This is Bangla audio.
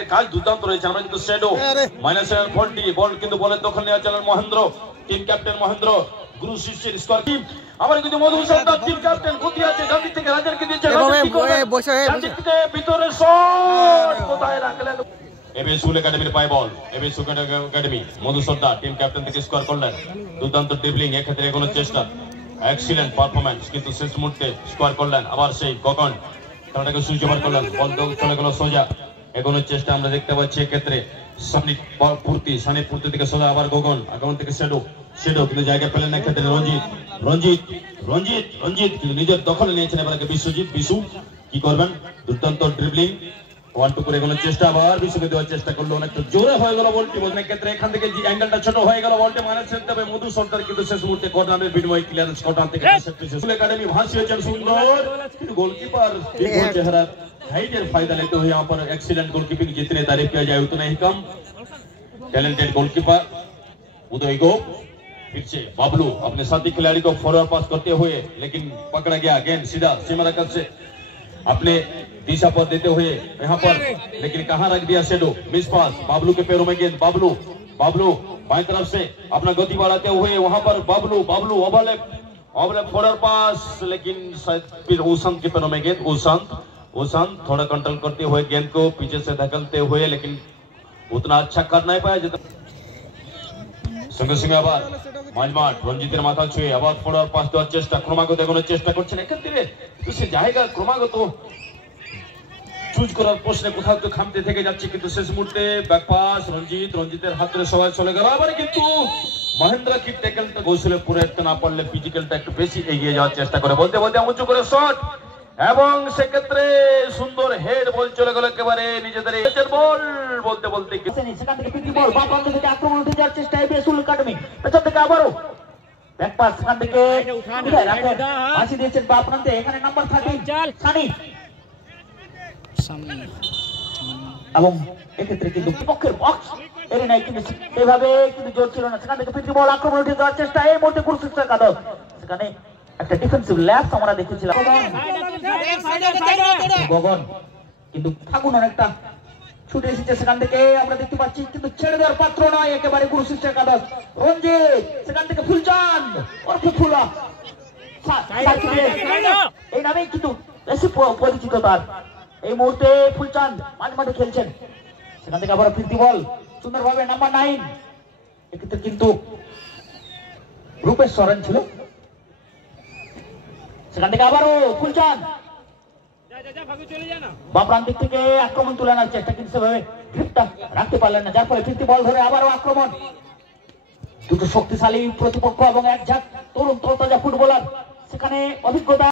কাজ দুর্দান্ত রয়েছে। আমরা কিন্তু শ্যাডো মাইনাস বলটি বল কিন্তু বলের দখল নেওয়া চলেন মহেন্দ্র, টিম ক্যাপ্টেন মহেন্দ্র, গুরু শিষ্যের স্কোর টিম। আবার কিন্তু মধু সর্দার টিম ক্যাপ্টেন গতি আছে, ডান দিক থেকে রাজারকে দিয়েছে, ডান দিক থেকে ভিতরে শট কোথায় রাখলেন। এবিএস স্কুল একাডেমির পায় বল, এবিএস স্কুল একাডেমি মধু সর্দার টিম ক্যাপ্টেন থেকে স্কোর করলেন। দুর্দান্ত ড্রিবলিং, এক্ষেত্রে এগোনোর চেষ্টা, এক্সিলেন্ট পারফরম্যান্স, কিন্তু শেষ মুহূর্তে স্কোর করলেন। আবার সেই গগন খেলাটাকে সুইচ ওভার করলেন, বল চলে গেল সোজা, এগোনোর চেষ্টা আমরা দেখতে পাচ্ছি। এক্ষেত্রে সানি পূর্তি থেকে সোজা, আবার গগন, আগমন থেকে শ্যাডো কিন্তু জায়গা পেলেন না। এক্ষেত্রে রঞ্জিত কিন্তু নিজের দখলে নিয়েছেন। এবার বিশ্বজিৎ, বিশু কি করবেন, দুর্দান্ত ড্রিবলিং, 1-2 করে এগোনোর চেষ্টা, আবার বিশুকে দেওয়ার চেষ্টা করলো, অনেকটা জোরে হয়ে গেল বলটি। বলছেন ক্ষেত্রে এখান থেকে যে অ্যাঙ্গেলটা ছোট হয়ে গেল, বলটি মাইনাস ফেলতে হবে মধু সরকার, কিন্তু শেষ মুহূর্তে কর্নারের বিনিময়ে ক্লিয়ারেন্স কর্নার থেকে স্কুল একাডেমি ভাসিয়েছেন সুন্দর, কিন্তু গোলकीपर चेहरा हाइटेर फायदा लेते हुए यहाँ पर एक्सीलेंट गोलकीपिंग जितने तारीफ किया जाए उतना ही कम। टैलेंटेड गोलकीपर उदय गोप, फिर से बाबलू अपने साथी खिलाड़ी को फॉरवर्ड पास करते हुए, लेकिन पकड़ा गया गेंद सीधा सीमा रकम से अपने दिशा पर देते हुए यहाँ पर, लेकिन कहाँ रख दिया शेडो, मिस पास, बाबलू के पैरों में गेंद, बाबलू बाएं तरफ से अपना गति बढ़ाते हुए वहां पर बाबलू ओवरलैप फॉरवर्ड पास, लेकिन शायद फिर उशांत के पैरों में गेंद, उशांत थोड़ा कंट्रोल करते हुए गेंद को पीछे से धकेलते हुए, लेकिन उतना अच्छा कर नहीं पाया जितना। संगे संगे আবার মাঝমাঠ রঞ্জিতের মাথা ছুঁয়ে আবার ফরওয়ার্ড পাস দেওয়ার চেষ্টা, ক্রমাগত এগোনোর চেষ্টা করছেন। এক্ষেত্রে সে জায়গা ক্রমাগত চুজ করার প্রশ্নে কোথাও তো খামতে থেকে যাচ্ছে, কিন্তু শেষ মুহূর্তে ব্যাক পাস রঞ্জিতের হাত ধরে সবাই চলে গেল। আবার কিন্তু মহেন্দ্র কি ট্যাকলটা কৌশলে পুরো একটা না পারলে ফিজিক্যালটা একটু বেশি এগিয়ে যাওয়ার চেষ্টা করে, বলতে উঁচু করে শট, এবং সেক্ষেত্রে সুন্দর হেড বল চলে গেল একেবারে নিজেদের বল বলতে সেখান থেকে পিটি বল বাম প্রান্ত থেকে আক্রমণ উঠে যাওয়ার চেষ্টা এবিএস স্কুল একাডেমি, পেছন থেকে আবারও ব্যাক পাস, সেখান থেকে আসি দিয়েছেন বাম প্রান্তে, এখানে নাম্বার 13 সানি, এবং এক্ষেত্রে কিন্তু বিপক্ষের বক্স এর নাই, কিন্তু এভাবে কিন্তু জোর ছিল না। সেখান থেকে পিটি বল আক্রমণ উঠে যাওয়ার চেষ্টা, এই মুহূর্তে গুরুত্ব কাদস, সেখানে একটা ডিফেন্সিভ ল্যাপস আমরা দেখেছিলাম। গগন কিন্তু ফাগুন অনেকটা ছুটে এসেছে, সেখান থেকে আমরা দেখতে পাচ্ছি, কিন্তু ছেড়ে দেওয়ার পাত্র নয় একেবারে গুরু শিষ্য একাদশ। রঞ্জিত সেখান থেকে ফুলচাঁদ অর্থ ফুলা, এই নামেই কিন্তু বেশি পরিচিত তার। এই মুহূর্তে ফুলচাঁদ মাঝে খেলছেন, সেখান থেকে আবার ফিরতি বল সুন্দরভাবে নাম্বার 9, এক্ষেত্রে কিন্তু রূপেশ সরেন ছিল, সেখান থেকে আবারও ফুলচাঁদ বাম প্রান্তিক থেকে আক্রমণ তুলে আনার চেষ্টা, কিন্তু সেভাবে গ্রিপটা রাখতে পারলেন না, যার ফলে ফিরতি বল ধরে আবারও আক্রমণ। দুটো শক্তিশালী প্রতিপক্ষ এবং এক ঝাঁক তরুণ তরতাজা ফুটবলার, সেখানে অভিজ্ঞতা